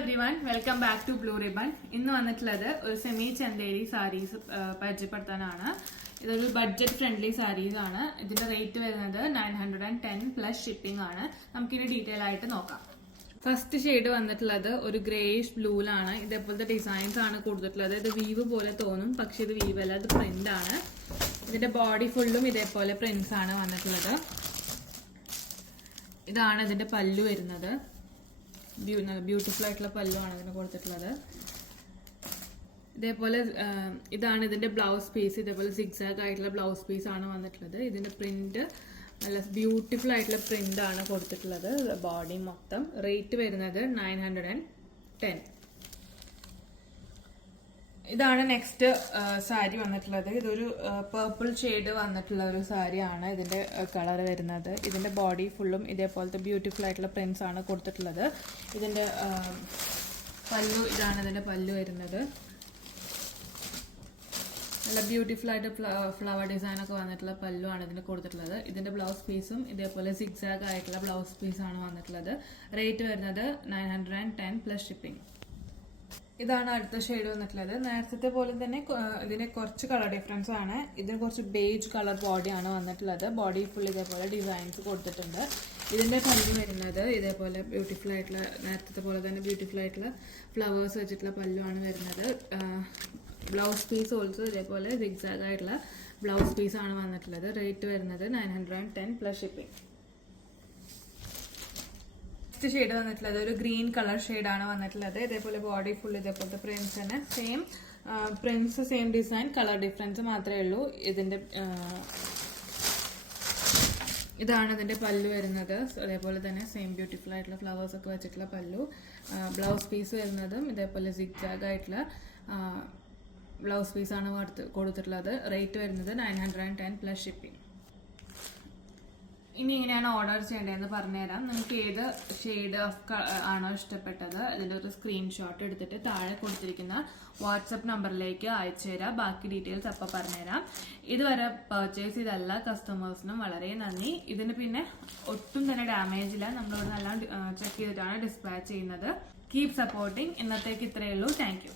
everyone, welcome back to Blue Ribbon. ഇന്ന് വന്നിട്ടുള്ളത് ഒരു സെമി ചന്തേരി സാരീസ് പരിചയപ്പെടുത്താനാണ്. ഇതൊരു ബഡ്ജറ്റ് ഫ്രണ്ട്ലി സാരീസ് ആണ്. ഇതിന്റെ റേറ്റ് വരുന്നത് 910 പ്ലസ് ഷിപ്പിംഗ് ആണ്. നമുക്കിത് ഡീറ്റെയിൽ ആയിട്ട് നോക്കാം. ഫസ്റ്റ് ഷെയ്ഡ് വന്നിട്ടുള്ളത് ഒരു ഗ്രേയിഷ് ബ്ലൂലാണ്. ഇതേപോലത്തെ ഡിസൈൻസ് ആണ് കൊടുത്തിട്ടുള്ളത്. ഇത് വീവ് പോലെ തോന്നും, പക്ഷെ ഇത് വീവ് അല്ല, ഇത് പ്രിന്റ് ആണ്. ഇതിന്റെ ബോഡി ഫുള്ളും ഇതേപോലെ പ്രിന്റ്സ് ആണ് വന്നിട്ടുള്ളത്. ഇതാണ് ഇതിന്റെ പല്ലു വരുന്നത്. ബ്യൂട്ടിഫുൾ ആയിട്ടുള്ള പല്ലുമാണ് ഇതിന് കൊടുത്തിട്ടുള്ളത്. ഇതേപോലെ ഇതാണ് ഇതിന്റെ ബ്ലൗസ് പീസ്. ഇതേപോലെ സിക്സാഗ് ആയിട്ടുള്ള ബ്ലൗസ് പീസ് ആണ് വന്നിട്ടുള്ളത്. ഇതിന്റെ പ്രിന്റ് നല്ല ബ്യൂട്ടിഫുൾ ആയിട്ടുള്ള പ്രിന്റ് ആണ് കൊടുത്തിട്ടുള്ളത്. ബോഡി മൊത്തം. റേറ്റ് വരുന്നത് 910. ഇതാണ് നെക്സ്റ്റ് സാരി വന്നിട്ടുള്ളത്. ഇതൊരു പേർപ്പിൾ ഷെയ്ഡ് വന്നിട്ടുള്ള ഒരു സാരിയാണ് ഇതിന്റെ കളർ വരുന്നത്. ഇതിന്റെ ബോഡി ഫുള്ളും ഇതേപോലത്തെ ബ്യൂട്ടിഫുൾ ആയിട്ടുള്ള പ്രിന്റ്സ് ആണ് കൊടുത്തിട്ടുള്ളത്. ഇതിന്റെ പല്ലു, ഇതാണ് ഇതിന്റെ പല്ലു വരുന്നത്. നല്ല ബ്യൂട്ടിഫുൾ ആയിട്ട് ഫ്ലവർ ഡിസൈൻ ഒക്കെ വന്നിട്ടുള്ള പല്ലു ആണ് ഇതിന് കൊടുത്തിട്ടുള്ളത്. ഇതിന്റെ ബ്ലൗസ് പീസും ഇതേപോലെ സിക്സാഗ് ആയിട്ടുള്ള ബ്ലൗസ് പീസ് ആണ് വന്നിട്ടുള്ളത്. റേറ്റ് വരുന്നത് 910 പ്ലസ് ഷിപ്പിംഗ്. ഇതാണ് അടുത്ത ഷെയ്ഡ് വന്നിട്ടുള്ളത്. നേരത്തെ പോലെ തന്നെ ഇതിന് കുറച്ച് കളർ ഡിഫറൻസ് ആണ്. ഇതിന് കുറച്ച് ബേജ് കളർ ബോഡിയാണ് വന്നിട്ടുള്ളത്. ബോഡി ഫുൾ ഇതേപോലെ ഡിസൈൻസ് കൊടുത്തിട്ടുണ്ട്. ഇതിന്റെ പല്ലു വരുന്നത് ഇതേപോലെ ബ്യൂട്ടിഫുൾ ആയിട്ടുള്ള, നേരത്തെ പോലെ തന്നെ ബ്യൂട്ടിഫുൾ ആയിട്ടുള്ള ഫ്ലവേഴ്സ് വെച്ചിട്ടുള്ള പല്ലു ആണ് വരുന്നത്. ബ്ലൗസ് പീസ് ഓൾസോ ഇതേപോലെ സിഗ്സാഗ് ആയിട്ടുള്ള ബ്ലൗസ് പീസ് ആണ് വന്നിട്ടുള്ളത്. റേറ്റ് വരുന്നത് 910 പ്ലസ് ഷിപ്പിംഗ്. നെക്സ്റ്റ് ഷെയ്ഡ് വന്നിട്ടുള്ളത് ഒരു ഗ്രീൻ കളർ ഷെയ്ഡാണ് വന്നിട്ടുള്ളത്. ഇതേപോലെ ബോഡി ഫുൾ ഇതേപോലത്തെ പ്രിന്റ്സ് തന്നെ, same prints, same design, colour difference മാത്രമേ ഉള്ളൂ. ഇതാണ് ഇതിന്റെ പല്ലു വരുന്നത്. അതേപോലെ തന്നെ സെയിം ബ്യൂട്ടിഫുൾ ആയിട്ടുള്ള ഫ്ലവേഴ്സ് ഒക്കെ വെച്ചിട്ടുള്ള പല്ലു. ബ്ലൗസ് പീസ് വരുന്നതും ഇതേപോലെ സിഗ്സാഗ് ആയിട്ടുള്ള ബ്ലൗസ് പീസാണ് കൊടുത്തിട്ടുള്ളത്. റേറ്റ് വരുന്നത് 910 പ്ലസ് ഷിപ്പിംഗ്. ഇനി എങ്ങനെയാണ് ഓർഡർ ചെയ്യേണ്ടതെന്ന് പറഞ്ഞുതരാം. നിങ്ങൾക്ക് ഏത് ഷെയ്ഡ് ആണോ ഇഷ്ടപ്പെട്ടത് അതിൻ്റെ ഒരു സ്ക്രീൻഷോട്ട് എടുത്തിട്ട് താഴെ കൊടുത്തിരിക്കുന്ന വാട്സപ്പ് നമ്പറിലേക്ക് അയച്ചു തരാം. ബാക്കി ഡീറ്റെയിൽസ് അപ്പം പറഞ്ഞുതരാം. ഇതുവരെ പർച്ചേസ് ചെയ്ത കസ്റ്റമേഴ്സിനും വളരെ നന്ദി. ഇതിന് പിന്നെ ഒട്ടും തന്നെ ഡാമേജ് ഇല്ല. നമ്മളോട് നല്ല ചെക്ക് ചെയ്തിട്ടാണ് ഡിസ്പാച്ച് ചെയ്യുന്നത്. Keep supporting. ഇന്നത്തേക്ക് ഇത്രയേ ഉള്ളൂ. Thank you.